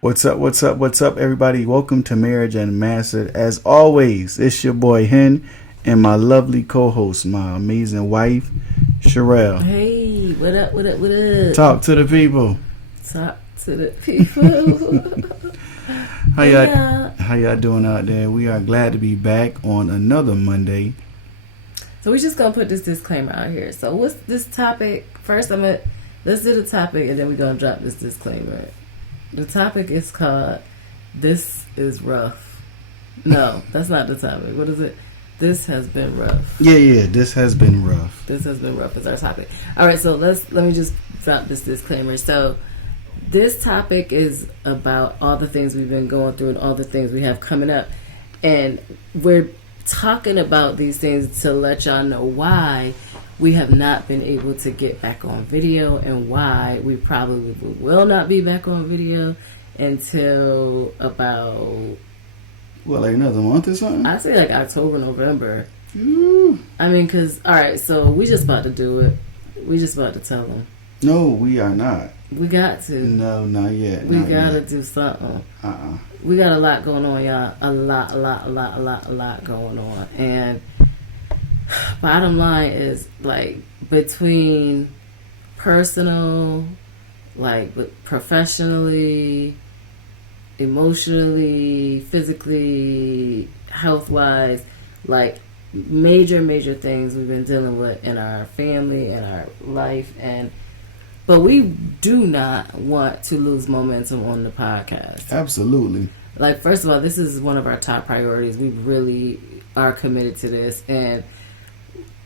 What's up, everybody? Welcome to Marriage Unmastered. As always, it's your boy Hen and my lovely co-host, my amazing wife, Shireal. Hey, what up? Talk to the people. How y'all doing out there? We are glad to be back on another Monday. So we're just gonna put this disclaimer out here. So what's this topic? First, let's do the topic, and then we're gonna drop this disclaimer. The topic is called "This is Rough." No, that's not the topic. What is it? This has been rough. Yeah. This has been rough. This has been rough is our topic. All right, so let me just drop this disclaimer. So this topic is about all the things we've been going through and all the things we have coming up, and we're talking about these things to let y'all know why we have not been able to get back on video and why we probably will not be back on video until about like another month or something? I say like October, November. Ooh. I mean, because, all right, so we just about to do it. We just about to tell them. No, we are not. We got to. No, not yet. We got to do something. We got a lot going on, y'all. A lot going on. And bottom line is, like, between personal, like, professionally, emotionally, physically, health-wise, like, major things we've been dealing with in our family and our life. But we do not want to lose momentum on the podcast. Absolutely. Like, first of all, this is one of our top priorities. We really are committed to this. And,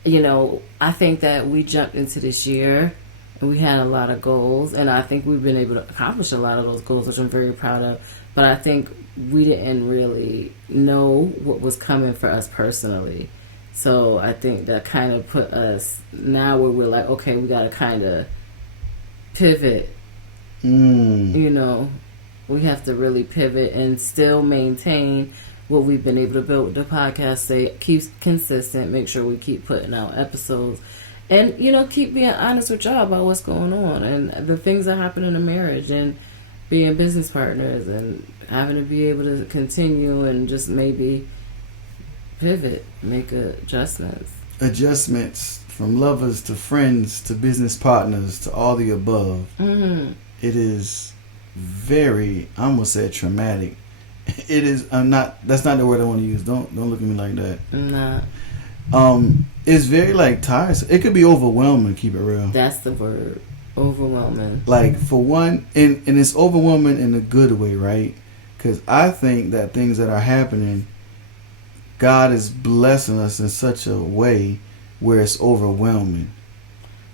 you know, I think that we jumped into this year and we had a lot of goals. And I think we've been able to accomplish a lot of those goals, which I'm very proud of. But I think we didn't really know what was coming for us personally. So I think that kind of put us now where we're like, okay, we got to kind of pivot. You know, we have to really pivot and still maintain what we've been able to build with the podcast. Keep consistent, make sure we keep putting out episodes, and, you know, keep being honest with y'all about what's going on and the things that happen in a marriage and being business partners and having to be able to continue and just maybe pivot, make adjustments. From lovers to friends to business partners to all the above. It is very, I almost said traumatic. It is. That's not the word I want to use. Don't look at me like that. Nah. It's very, like, tiresome. It could be overwhelming. Keep it real. That's the word. Overwhelming. Like, for one, and it's overwhelming in a good way, right? Because I think that things that are happening, God is blessing us in such a way where it's overwhelming,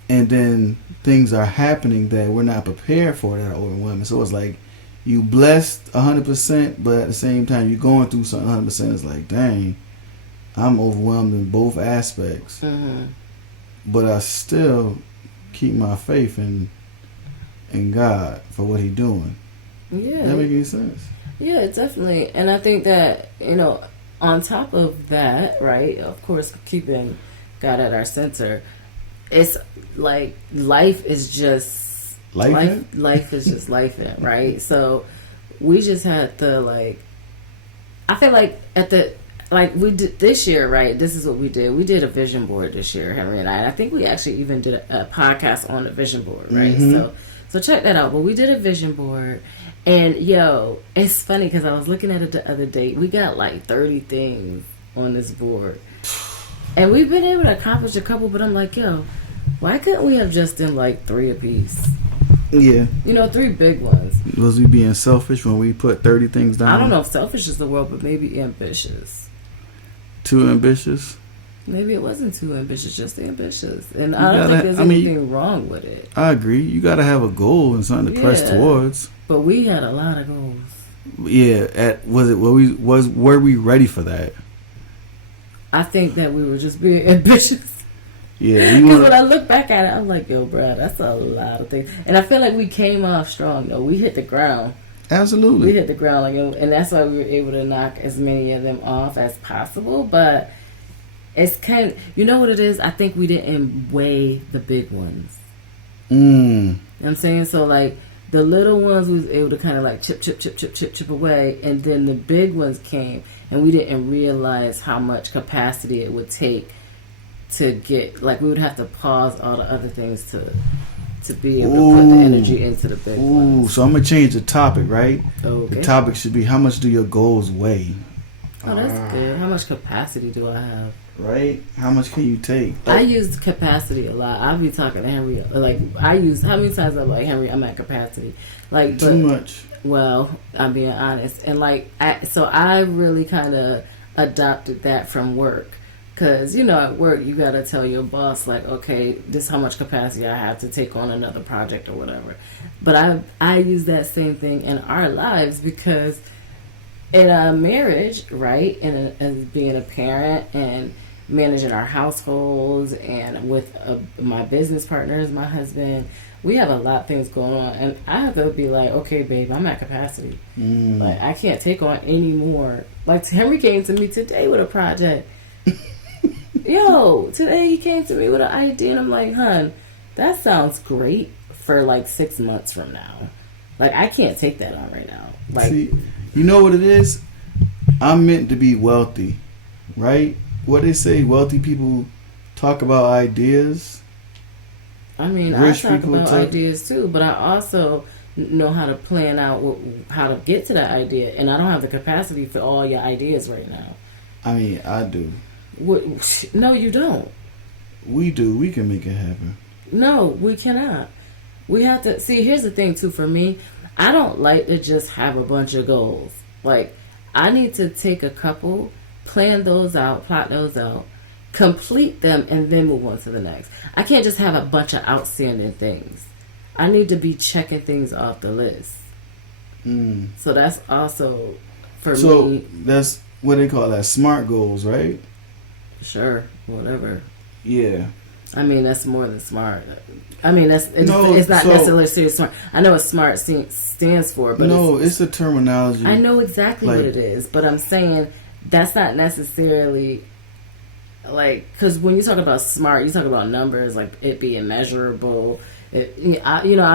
and then things are happening that we're not prepared for that are overwhelming. So it's like you blessed 100%, but at the same time you're going through something 100%. It's like, dang, I'm overwhelmed in both aspects. But I still keep my faith in God for what He's doing. Yeah, that make any sense? Yeah, definitely. And I think that, you know, on top of that, right, of course, keeping God at our center, it's like life is just life is just life, right? So we just had to, like, I feel like we did this year, right? This is what we did. We did a vision board this year, Henry and I. And I think we actually even did a podcast on a vision board, right? So check that out. But we did a vision board, and yo, it's funny because I was looking at it the other day. We got like 30 things on this board. And we've been able to accomplish a couple, but I'm like, yo, why couldn't we have just done like 3 apiece? Yeah. You know, 3 big ones. Was we being selfish when we put 30 things down? I don't know if selfish is the word, but maybe ambitious. Too ambitious? Maybe it wasn't too ambitious, just ambitious. And I don't think there's anything wrong with it. I agree. You got to have a goal and something to press towards. But we had a lot of goals. Yeah. Were we ready for that? I think that we were just being ambitious. Yeah. Because when I look back at it, I'm like, yo, bro, that's a lot of things. And I feel like we came off strong, though. We hit the ground. Absolutely. We hit the ground, and that's why we were able to knock as many of them off as possible. But It's kind of, you know what it is? I think we didn't weigh the big ones. Mm. You know what I'm saying? So, like, the little ones we was able to kind of like chip away, and then the big ones came, and we didn't realize how much capacity it would take to get, like, we would have to pause all the other things to be able to put the energy into the big ones. So I'm going to change the topic, right? Okay. The topic should be, how much do your goals weigh? Oh, that's good. How much capacity do I have? Right? How much can you take? I use capacity a lot. I'll be talking to Henry. Like, how many times I'm like, Henry, I'm at capacity. Like, too much. Well, I'm being honest. And, like, so I really kind of adopted that from work. Because, you know, at work, you got to tell your boss, like, okay, this is how much capacity I have to take on another project or whatever. But I use that same thing in our lives, because in a marriage, right, and as being a parent and managing our households and with my business partners, my husband, we have a lot of things going on, and I have to be like, okay, babe, I'm at capacity. Like, I can't take on any more. Like, Henry came to me today with a project. Today he came to me with an idea, and I'm like, hun, that sounds great for like 6 months from now. Like, I can't take that on right now. Like, see, you know what it is? I'm meant to be wealthy, right? What they say, wealthy people talk about ideas. I mean, Rich I talk about ideas too, but I also know how to plan out how to get to that idea, and I don't have the capacity for all your ideas right now. I mean, I do. No, you don't. We do. We can make it happen. No, we cannot. We have to see. Here's the thing, too. For me, I don't like to just have a bunch of goals. Like, I need to take a couple, plan those out, plot those out, complete them, and then move on to the next. I can't just have a bunch of outstanding things. I need to be checking things off the list. So that's also for me. So that's what they call that, SMART goals, right? Sure, whatever. Yeah. I mean, that's more than smart. I mean, it's not necessarily smart. I know what smart stands for, but it's a terminology. I know exactly what it is, but I'm saying that's not necessarily like, because when you talk about smart, you talk about numbers, like it being measurable. I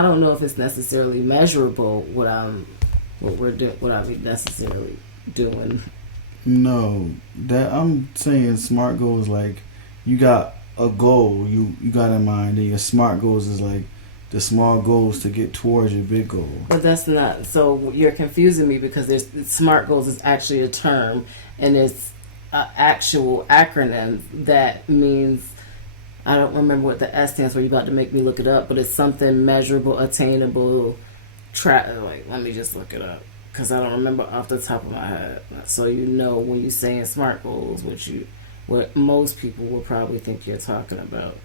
don't know if it's necessarily measurable what I'm necessarily doing. No, that I'm saying smart goals, like you got a goal you got in mind, and your smart goals is like the small goals to get towards your big goal. But that's not, so you're confusing me, because smart goals is actually a term, and it's an actual acronym that means, I don't remember what the S stands for. You're about to make me look it up, but it's something measurable, attainable, let me just look it up, because I don't remember off the top of my head. So when you're saying smart goals, what most people will probably think you're talking about.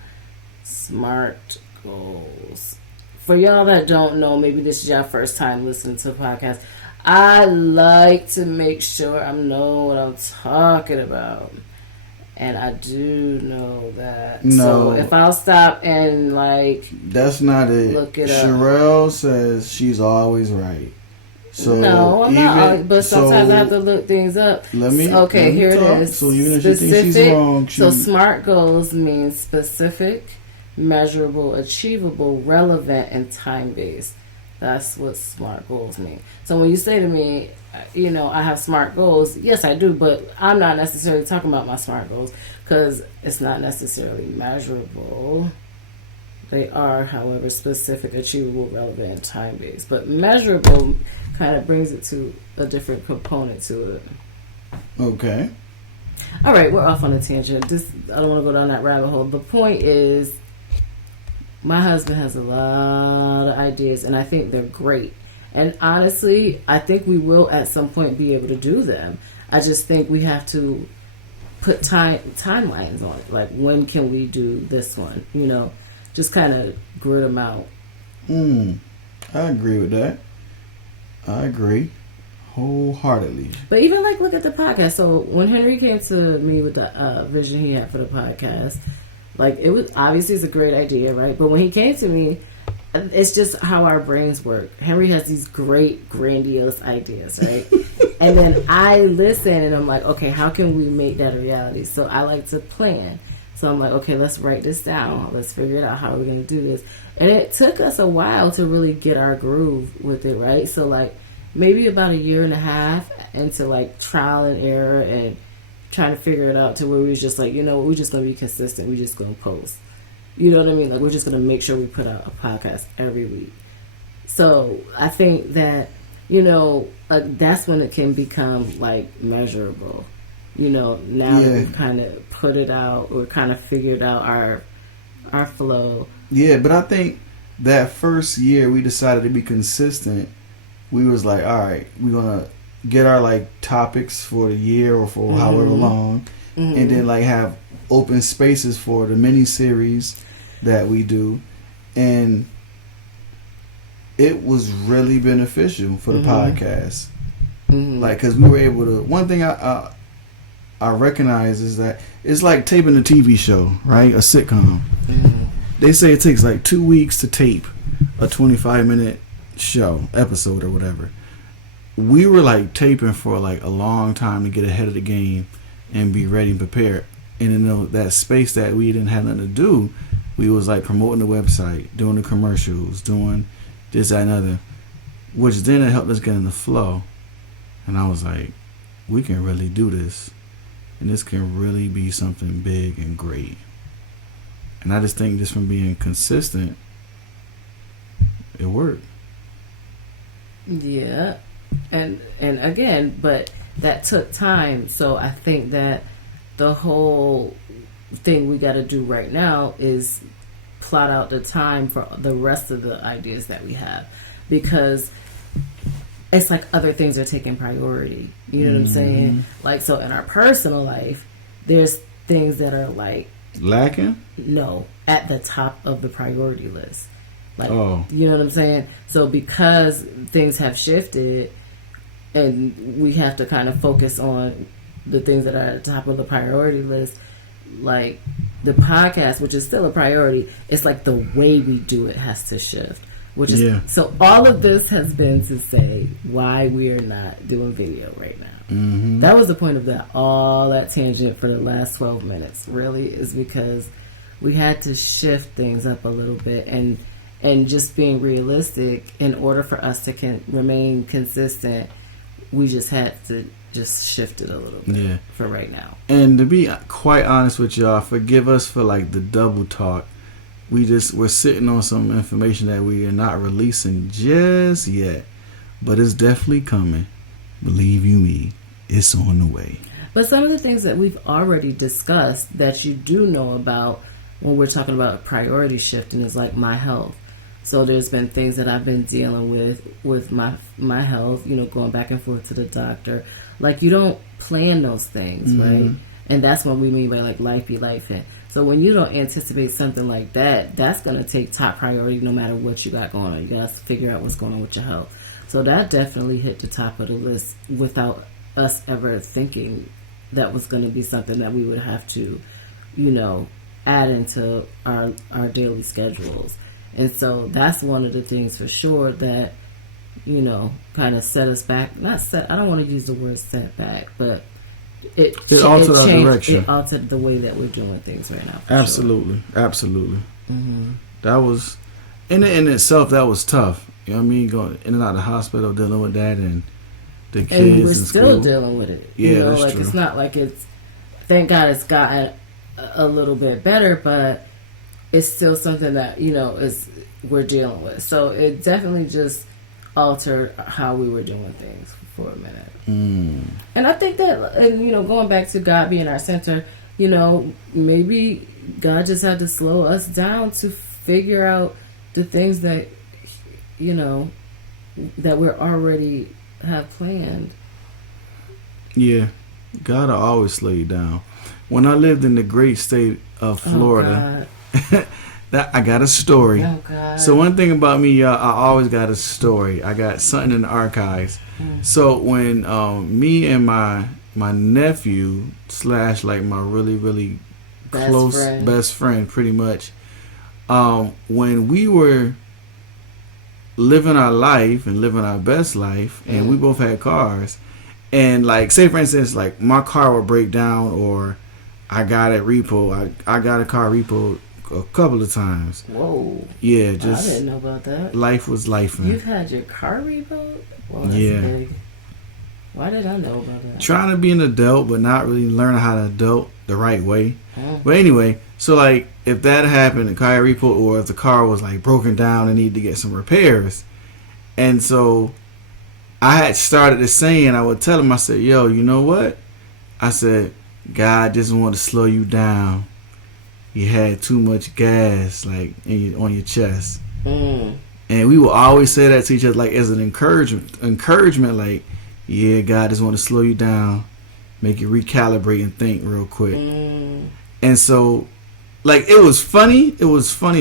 Smart goals. For y'all that don't know, maybe this is your first time listening to a podcast, I like to make sure I know what I'm talking about. And I do know that. No. So if I'll stop and that's not it. Look it up. Shireal says she's always right. So no, I'm not. But sometimes I have to look things up. Here it is. So even if you think she's wrong, so SMART goals means specific, measurable, achievable, relevant, and time-based. That's what SMART goals mean. So when you say to me, I have SMART goals, yes, I do, but I'm not necessarily talking about my SMART goals, because it's not necessarily measurable. They are, however, specific, achievable, relevant, and time-based. But measurable kind of brings it to a different component to it. Okay. All right, we're off on a tangent. I don't want to go down that rabbit hole. The point is, my husband has a lot of ideas, and I think they're great. And honestly, I think we will at some point be able to do them. I just think we have to put timelines on it. Like, when can we do this one? Just kind of grid them out. I agree with that. I agree wholeheartedly. But even look at the podcast. So when Henry came to me with the vision he had for the podcast, it was obviously, it's a great idea, right? But when he came to me, it's just how our brains work. Henry has these great, grandiose ideas, right? And then I listen and I'm like, okay, how can we make that a reality? So I like to plan. So I'm like, okay, let's write this down. Let's figure it out. How are we going to do this? And it took us a while to really get our groove with it, right? So like maybe about a year and a half into like trial and error and trying to figure it out to where we was just like, you know, we're just going to be consistent. We're just going to post. You know what I mean? Like we're just going to make sure we put out a podcast every week. So I think that, you know, that's when it can become like measurable. You know, now that we've kind of put it out, we're kind of figured out our flow. Yeah, but I think that first year we decided to be consistent. We was like, all right, we're gonna get our like topics for the year or for however long, and then like have open spaces for the mini series that we do, and it was really beneficial for the podcast. Like, cause we were able to. One thing I recognize is that it's like taping a TV show, right? A sitcom. They say it takes like 2 weeks to tape a 25-minute show, episode or whatever. We were like taping for like a long time to get ahead of the game and be ready and prepared. And in that space that we didn't have nothing to do, we was like promoting the website, doing the commercials, doing this, that, and other, which then it helped us get in the flow. And I was like, we can really do this. And this can really be something big and great. And I just think just from being consistent, it worked. Yeah. And again, but that took time. So I think that the whole thing we got to do right now is plot out the time for the rest of the ideas that we have. Because it's like other things are taking priority. You know what I'm saying? Like, so in our personal life, there's things that are like lacking? No, at the top of the priority list. Like, you know what I'm saying? So because things have shifted and we have to kind of focus on the things that are at the top of the priority list, like the podcast, which is still a priority, it's like the way we do it has to shift. Which is so all of this has been to say why we are not doing video right now. That was the point of that, all that tangent for the last 12 minutes really is because we had to shift things up a little bit and just being realistic in order for us to remain consistent, we just had to just shift it a little bit for right now. And to be quite honest with y'all, forgive us for like the double talk. We're sitting on some information that we are not releasing just yet, but it's definitely coming. Believe you me, it's on the way. But some of the things that we've already discussed that you do know about when we're talking about priority shifting is like my health. So there's been things that I've been dealing with my health, you know, going back and forth to the doctor. Like you don't plan those things, right? And that's what we mean by like life be life. So when you don't anticipate something like that, that's going to take top priority no matter what you got going on. You got to figure out what's going on with your health. So that definitely hit the top of the list without us ever thinking that was going to be something that we would have to, you know, add into our daily schedules. And so that's one of the things for sure that, you know, kind of set us back. I don't want to use the word set back, but it altered our direction. It altered the way that we're doing things right now. Absolutely. Sure. Absolutely. That was, in itself, that was tough. You know what I mean? Going in and out of the hospital, dealing with that, and the kids. And we're still dealing with it. Yeah, you know, that's like true. It's not like it's. Thank God it's gotten a little bit better, but it's still something that, you know, we're dealing with. So it definitely just altered how we were doing things for a minute. And I think that, and you know, going back to God being our center, you know, maybe God just had to slow us down to figure out the things that, you know, that we're already have planned. Yeah, God will always slow you down. When I lived in the great state of Florida, I got a story. Oh, God. So one thing about me, y'all, I always got a story. I got something in the archives. So when me and my nephew / like my really, really close best friend, pretty much, when we were living our life and living our best life, and we both had cars, And like, say for instance, like my car will break down, or I got a repo. I got a car repo a couple of times. Whoa. Yeah, I just didn't know about that. life was life. You've had your car repoed? Well, that's Yeah. big. Why did I know about that? Trying to be an adult, but not really learning how to adult the right way. Oh. But anyway, so like if that happened, the car repo, or if the car was like broken down and needed to get some repairs, and so I had started to saying, I would tell him, I said, yo, you know what? I said, God doesn't want to slow you down. You had too much gas, like on your chest. Mm. And we will always say that to each other, like as an encouragement, like, yeah, God just want to slow you down, make you recalibrate and think real quick. Mm. And so, like, it was funny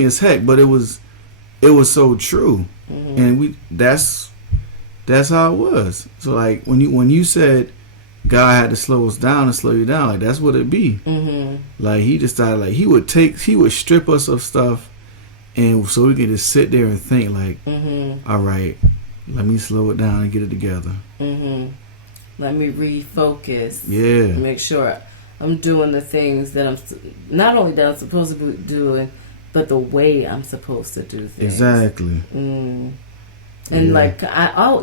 as heck, but it was so true. Mm-hmm. And that's how it was. So like when you said God had to slow us down and slow you down, like that's what it be. Mm-hmm. Like he decided, like he would strip us of stuff, and so we could just sit there and think, like, Mm-hmm. all right, let me slow it down and get it together. Mm-hmm. Let me refocus. Yeah. Make sure I'm doing the things that I'm not only that I'm supposed to be doing, but the way I'm supposed to do things. Exactly. Mm. And like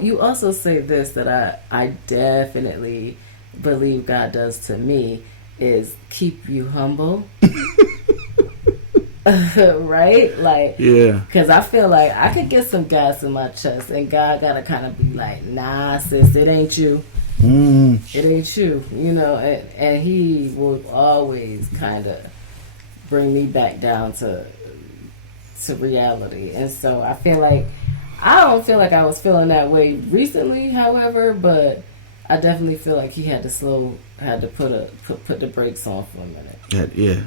you also say this that I definitely believe God does to me is keep you humble. Right? Like, yeah. Because I feel like I could get some gas in my chest, and God gotta kind of be like, nah, sis, it ain't you. It ain't you, you know, and He will always kind of bring me back down to reality. And so I feel like I don't feel like I was feeling that way recently, however, but I definitely feel like He had to put the brakes on for a minute. Yeah.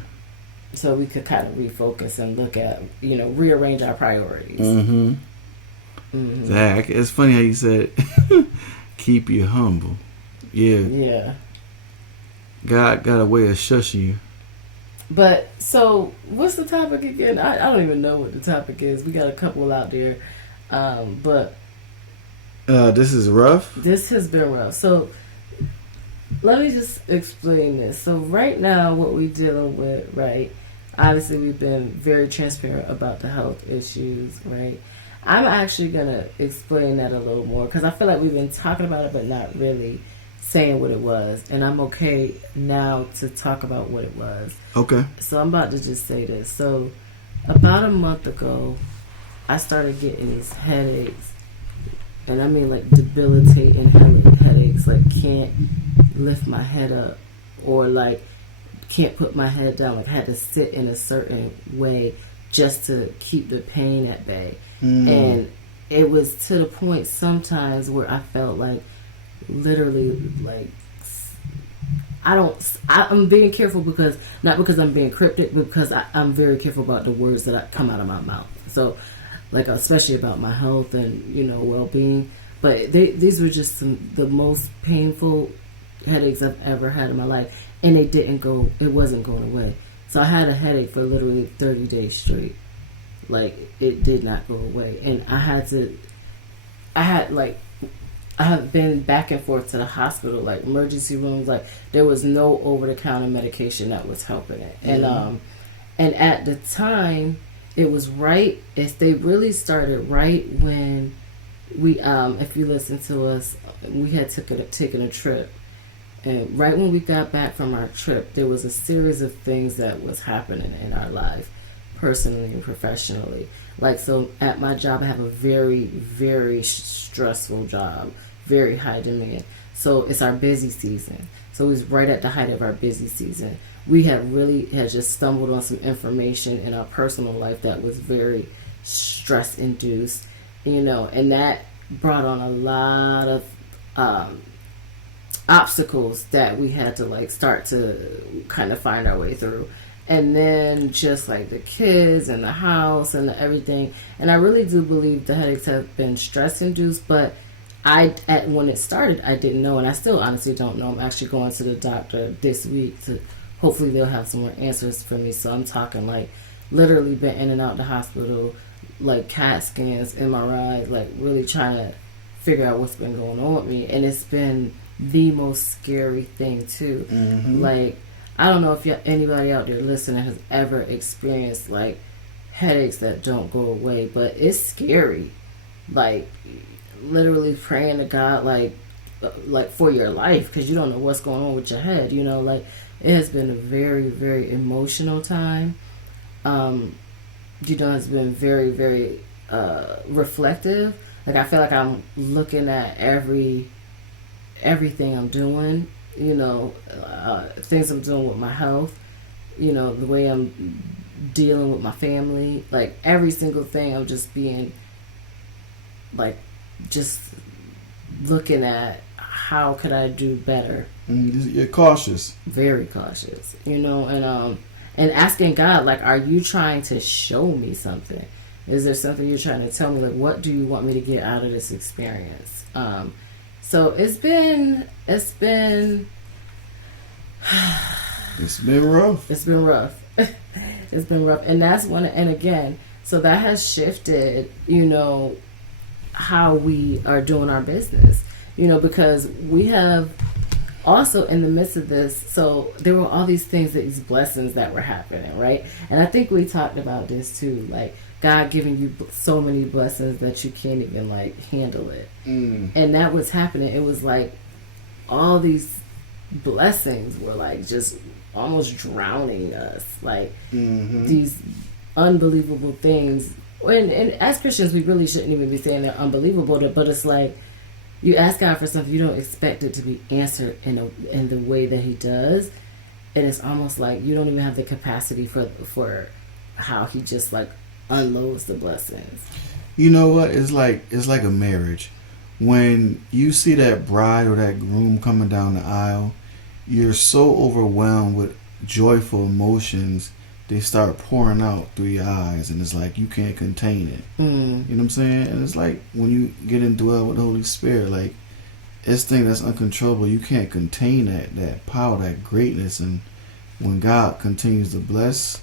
So we could kind of refocus and look at, rearrange our priorities. Mm-hmm. Mm-hmm. Zach, it's funny how you said keep you humble. Yeah. Yeah. God got a way of shushing you. But, so, what's the topic again? I don't even know what the topic is. We got a couple out there. But this is rough. This has been rough. So, let me just explain this. So, right now, what we're dealing with, right? Obviously, we've been very transparent about the health issues, right? I'm actually going to explain that a little more because I feel like we've been talking about it, but not really saying what it was. And I'm okay now to talk about what it was. Okay. So I'm about to just say this. So about a month ago, I started getting these headaches. And I mean like debilitating headaches. Like can't lift my head up. Or like can't put my head down. Like had to sit in a certain way just to keep the pain at bay. And it was to the point sometimes where I felt like literally like I'm being careful because not because I'm being cryptic, but because I'm very careful about the words that come out of my mouth. So like especially about my health and well-being. But these were just the most painful headaches I've ever had in my life, and it wasn't going away. So I had a headache for literally 30 days straight. Like it did not go away, and I have been back and forth to the hospital, like emergency rooms. Like there was no over-the-counter medication that was helping it, and at the time, it was right. They really started right when we, if you listen to us, we had taken a trip, and right when we got back from our trip, there was a series of things that was happening in our life, personally and professionally. Like so, at my job, I have a very, very stressful job. Very high demand. So it's our busy season. So it was right at the height of our busy season. We had just stumbled on some information in our personal life that was very stress induced, and that brought on a lot of obstacles that we had to like start to kind of find our way through. And then just like the kids and the house and everything. And I really do believe the headaches have been stress induced, but when it started, I didn't know, and I still honestly don't know. I'm actually going to the doctor this week to hopefully they'll have some more answers for me. So I'm talking like literally been in and out the hospital, like CAT scans, MRI, like really trying to figure out what's been going on with me. And it's been the most scary thing too. Mm-hmm. Like, I don't know if anybody out there listening has ever experienced like headaches that don't go away, but it's scary. Like, literally praying to God, like for your life, because you don't know what's going on with your head. You know, like, it has been a very, very emotional time. You know, it's been very, very reflective. Like, I feel like I'm looking at everything I'm doing. You know, things I'm doing with my health. You know, the way I'm dealing with my family. Like, every single thing, I'm just being like, just looking at how could I do better. You're cautious. Very cautious, you know, and asking God, like, are you trying to show me something? Is there something you're trying to tell me? Like, what do you want me to get out of this experience? So it's been It's been rough. It's been rough. It's been rough, and that's one. And again, so that has shifted, you know, how we are doing our business. You know, because we have also in the midst of this, so there were all these things, these blessings that were happening, right? And I think we talked about this too, like God giving you so many blessings that you can't even like handle it. And that was happening. It was like all these blessings were like just almost drowning us, like these unbelievable things. And as Christians, we really shouldn't even be saying they're unbelievable, but it's like, you ask God for something, you don't expect it to be answered in the way that He does, and it's almost like you don't even have the capacity for how He just like unloads the blessings. You know what? It's like a marriage. When you see that bride or that groom coming down the aisle, you're so overwhelmed with joyful emotions, they start pouring out through your eyes, and it's like you can't contain it. You know what I'm saying? And it's like when you get indwelled with the Holy Spirit, like, it's thing that's uncontrollable. You can't contain that power, that greatness. And when God continues to bless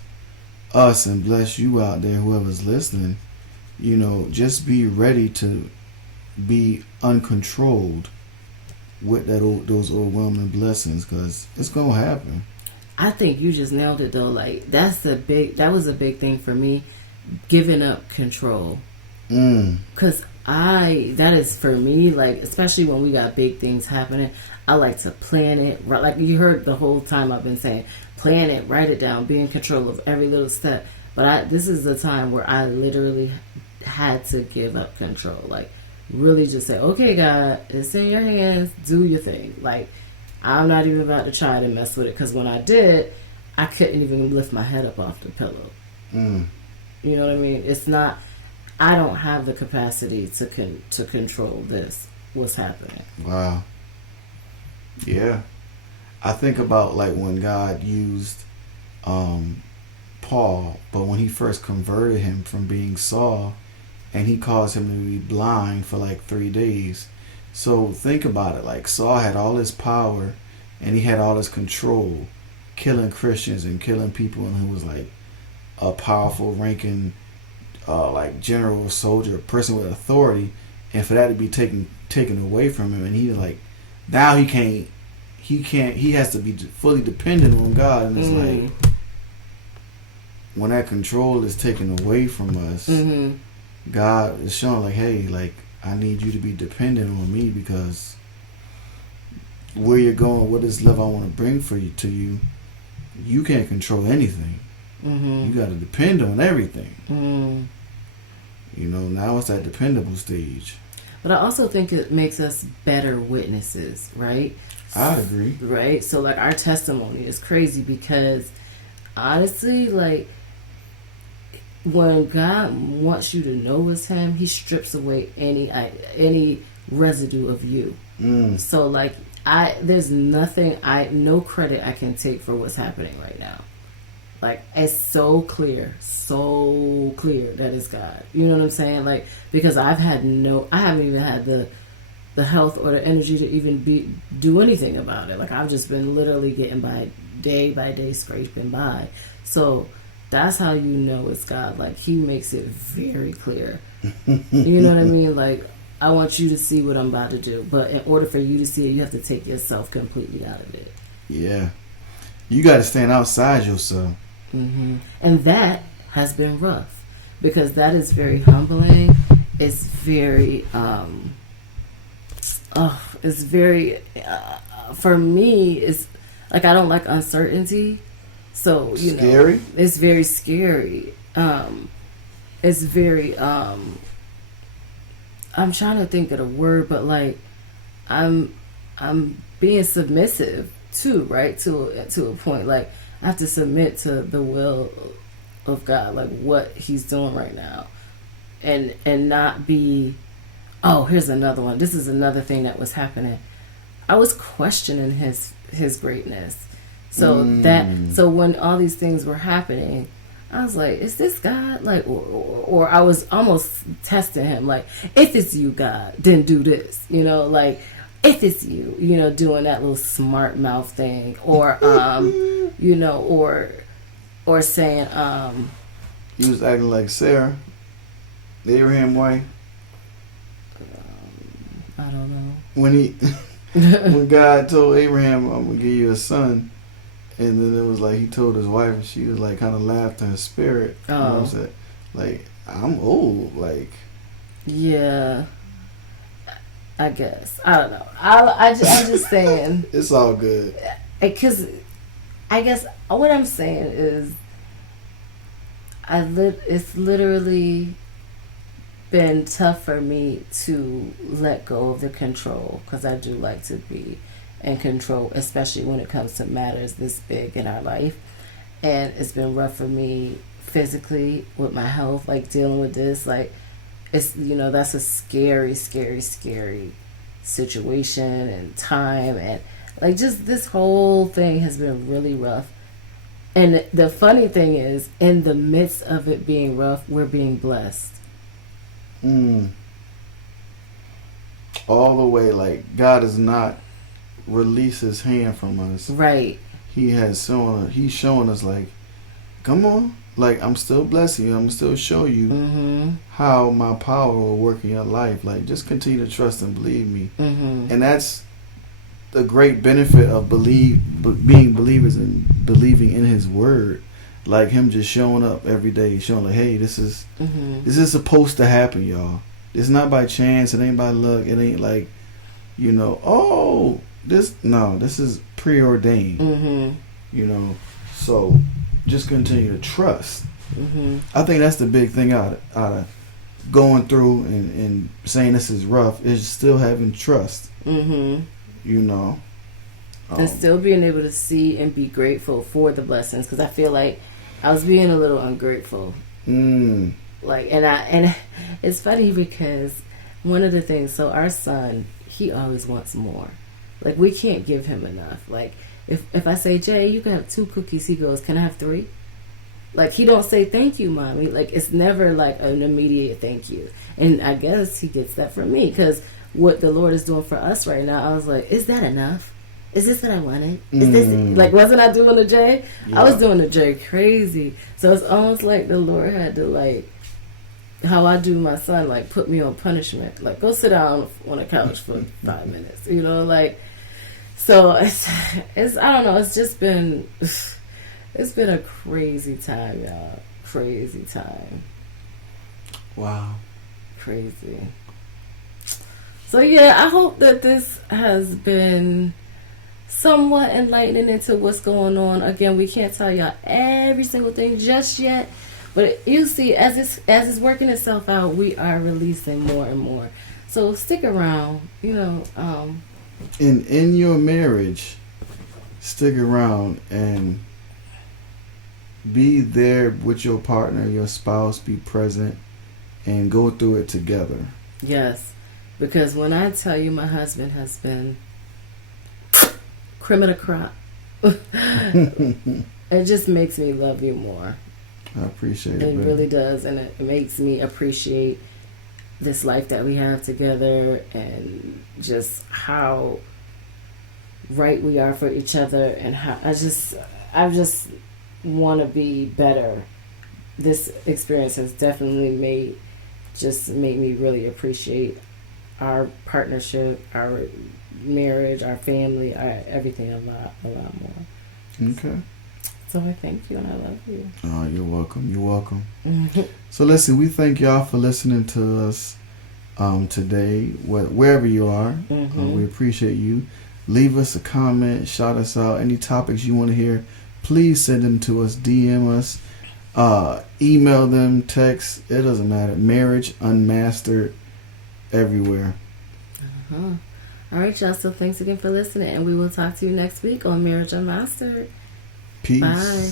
us and bless you out there, whoever's listening, you know, just be ready to be uncontrolled with those overwhelming blessings, because it's gonna happen. I think you just nailed it though. Like, that was a big thing for me, giving up control. Cause that is for me, like, especially when we got big things happening, I like to plan it, right? Like you heard the whole time I've been saying, plan it, write it down, be in control of every little step. But this is the time where I literally had to give up control. Like, really just say, okay, God, it's in your hands, do your thing. Like, I'm not even about to try to mess with it, because when I did, I couldn't even lift my head up off the pillow. You know what I mean? It's not, I don't have the capacity to control what's happening. Wow. Yeah. I think about like when God used Paul, but when He first converted him from being Saul, and He caused him to be blind for like 3 days. So think about it. Like, Saul had all his power and he had all his control, killing Christians and killing people, and who was like a powerful ranking like general, soldier, person with authority, and for that to be taken away from him, and he like, now he has to be fully dependent on God. And it's like, when that control is taken away from us, God is showing like, hey, like, I need you to be dependent on me, because where you're going, what this love I want to bring to you, you can't control anything. You got to depend on everything. You know, now it's that dependable stage. But I also think it makes us better witnesses, right? I agree. Right? So, like, our testimony is crazy, because honestly, like, when God wants you to know it's Him, He strips away any residue of you. So, like, there's nothing, no credit I can take for what's happening right now. Like, it's so clear that it's God. You know what I'm saying? Like, because I haven't even had the health or the energy to even do anything about it. Like, I've just been literally getting by day, scraping by. So that's how you know it's God. Like, He makes it very clear. You know what I mean? Like, I want you to see what I'm about to do. But in order for you to see it, you have to take yourself completely out of it. Yeah. You got to stand outside yourself. Mm-hmm. And that has been rough because that is very humbling. It's very, for me, it's like I don't like uncertainty. So, you Scary? know, it's very scary. It's very, I'm trying to think of the word, but like, I'm being submissive too, right? To a point, like I have to submit to the will of God, like what He's doing right now, and not be. Oh, here's another one. This is another thing that was happening. I was questioning His greatness. So so when all these things were happening, I was like, is this God? Like, or I was almost testing Him, like, if it's you, God, then do this, you know, like, if it's you, you know, doing that little smart mouth thing, or, you know, or saying, He was acting like Sarah, the Abraham wife. I don't know. When God told Abraham, I'm going to give you a son. And then it was like he told his wife, and she was like kind of laughed in her spirit. You know what I'm saying? Like, I'm old. Like, yeah, I guess. I don't know. I'm just saying. It's all good. Because I guess what I'm saying is, it's literally been tough for me to let go of the control, because I do like to be in control, especially when it comes to matters this big in our life. And it's been rough for me physically with my health, like dealing with this. Like, it's, you know, that's a scary, scary, scary situation and time, and like just this whole thing has been really rough. And the funny thing is, in the midst of it being rough, we're being blessed. All the way, like, God does not release His hand from us. Right. He's showing us, like, come on, like, I'm still blessing you. I'm still show you how my power will work in your life. Like, just continue to trust and believe me. And that's the great benefit of being believers and believing in His word. Like, Him just showing up every day, showing like, hey, this is supposed to happen, y'all. It's not by chance. It ain't by luck. It ain't like, you know, this is preordained. You know, so just continue to trust. I think that's the big thing out of going through and saying this is rough, is still having trust. You know, and still being able to see and be grateful for the blessings, because I feel like I was being a little ungrateful. Like, and it's funny because one of the things, so our son, he always wants more. Like, we can't give him enough. Like, if I say, Jay, you can have 2 cookies, he goes, can I have 3? Like, he don't say thank you, mommy. Like, it's never like an immediate thank you. And I guess he gets that from me, because what the Lord is doing for us right now, I was like, is that enough? Is this what I wanted? Is this, like, wasn't I doing the J? Yeah. I was doing the J crazy. So it's almost like the Lord had to, like, how I do my son, like, put me on punishment. Like, go sit down on a couch for 5 minutes, you know, like. So it's I don't know, it's just been, it's been a crazy time, y'all. Crazy time. Wow. Crazy. So yeah, I hope that this has been somewhat enlightening into what's going on. Again, we can't tell y'all every single thing just yet, but you see, as it's working itself out, we are releasing more and more. So stick around, you know. In your marriage, stick around and be there with your partner, your spouse. Be present and go through it together. Yes, because when I tell you, my husband has been cream of the crop. It just makes me love you more. I appreciate it. It really does, and it makes me appreciate this life that we have together, and just how right we are for each other, and how I just want to be better. This experience has definitely made me really appreciate our partnership, our marriage, our family, our everything a lot more. Okay. So I thank you and I love you. Oh, you're welcome. You're welcome. So listen, we thank y'all for listening to us today, wherever you are. We appreciate you. Leave us a comment, shout us out. Any topics you want to hear, please send them to us. DM us, email them, text. It doesn't matter. Marriage Unmastered everywhere. All right, y'all. So thanks again for listening, and we will talk to you next week on Marriage Unmastered. Peace. Bye.